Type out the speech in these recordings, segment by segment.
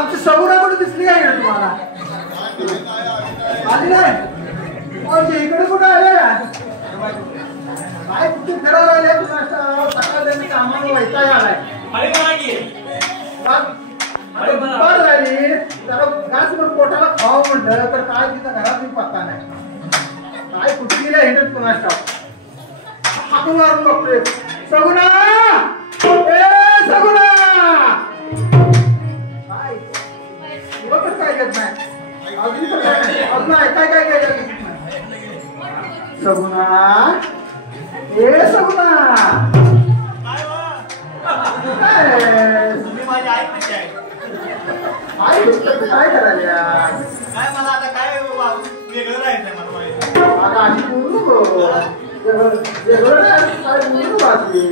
आमची सगुरा कुठे दिसली काय इकडे तुम्हाला? आली नाही? इकडे कुठे आले? काय कुठे फिरायला आले तुम्हाला? सकाळ त्यांनी आम्हाला वैताग आलाय. बरं झाली जरा घास म्हणून पोटाला खावं म्हणलं तर काय तिथं घरात पत्ता नाही. काय कुठे गेल्या हिंडत कुणास हाकून मारून बघतोय. सगुणा ए सगुणा काय बघत काय घेत नाही अजून काय काय काय काय सगुणा ए सगुणा काय करायला काय मला आता काय वेगळं राहायचं मला अशी बोलू काय बोलू वाटली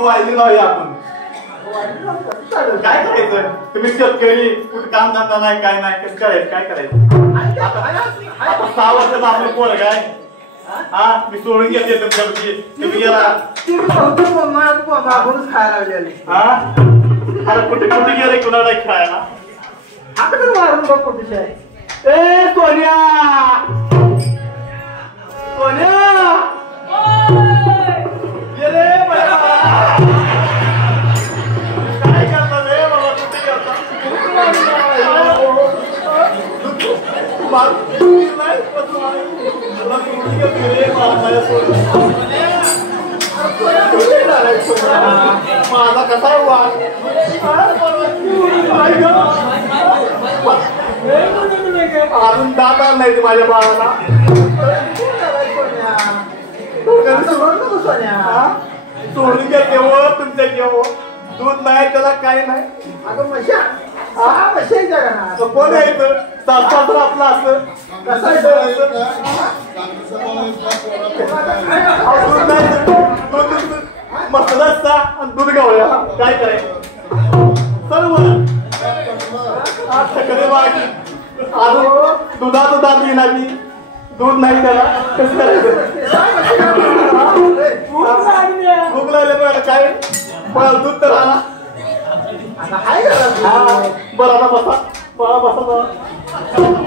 वायली लावूया आपण. काय करायचं तुम्ही शेतकरी कुठे काम धंदा नाही काय नाही कसं करायचं काय करायचं? आता 6 वर्षाचा आपलं पोर काय हा मी सोडून घेते तुमच्यापैकी तुम्ही गेला खायला लागले हा अरे कुठे कुठे गेले कुणाला खेळायला आता तर मारून बघ कुठे आहे. ए सोन्या सोन्या गेले काय करतात रे बाबा कुठे गेला माझा कसा वाद अजून दात नाही ते माझ्या बाळाला सोडून घ्या केव्हा तुमच्या केव्हा दूध नाही त्याला काही नाही. अगं मशा हा मशा कोण यायचं सासू आपला असं कसं मसाला असता आणि दूध गावया काय करायचं सर्व अजून दुधाचं दात घेणार मी दूध नाही त्याला कसं करायचं भूक लागले काय दूध तर आला बरं आता बसा बरा बसा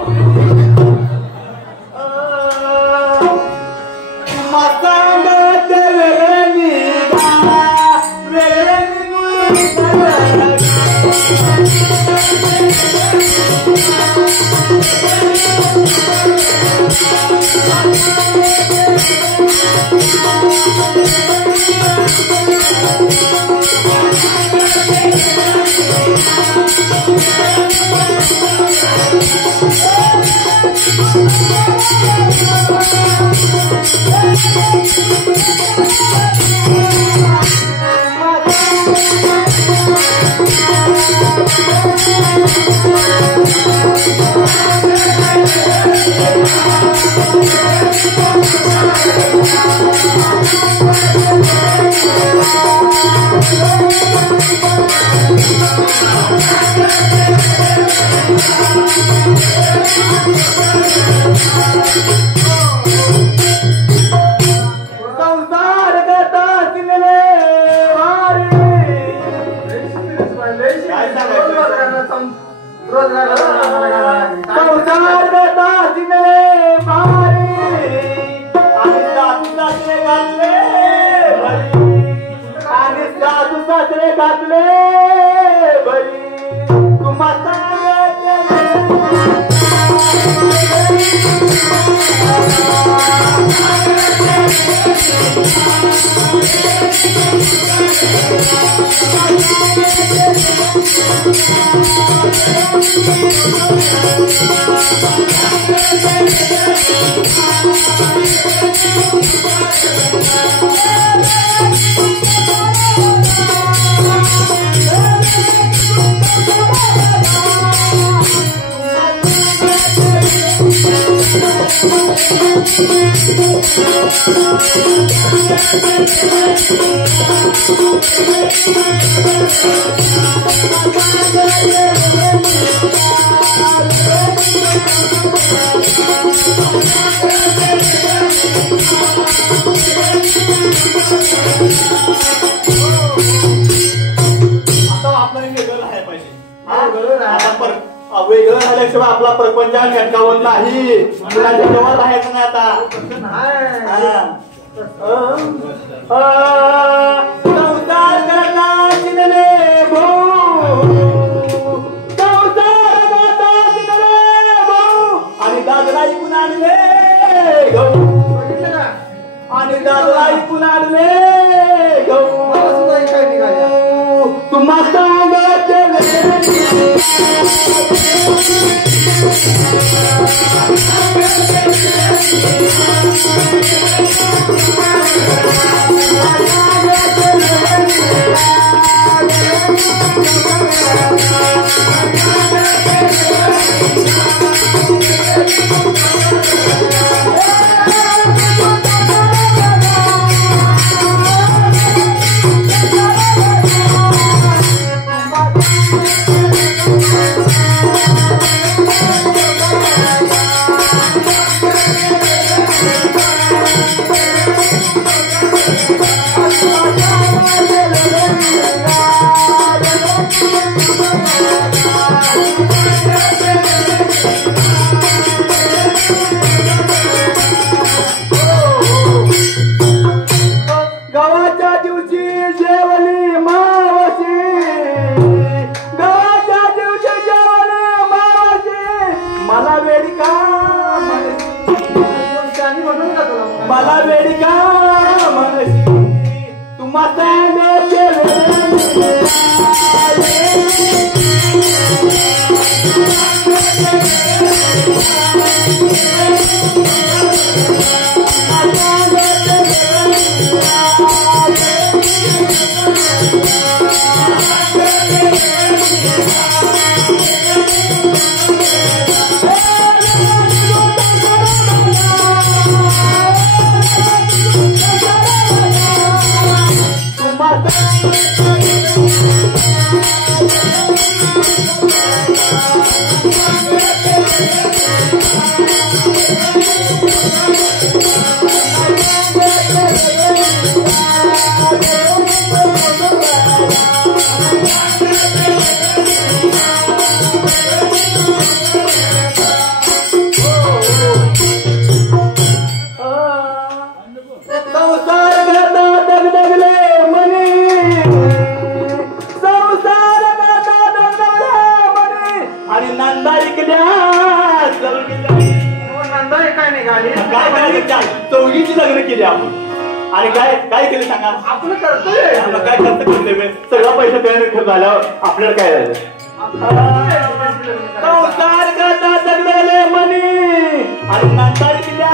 वेगळं झाल्याशिवाय आपला प्रपंच नेटकावत नाही. मुलाच्या जेव्हा राहायचं नाही आता. संसार करता शिकले भाऊ, संसार करता शिकले भाऊ, आणि दादला ऐकून आणले गहू, आणि दादला ऐकून आणले गहू. तुम्हा सांगत मला वेडिका मनसी तुम्हा चौघीची लग्न केली आपण. आणि काय काय केलं सांगा. आपलं कर्तव्य काय कर्तव्य. सगळा पैसा त्याने झाल्यावर आपल्याला काय झालं. संसार करता जगले मनी आणि नंतर केल्या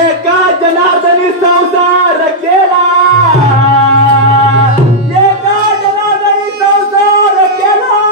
एका जनार्दनी संसार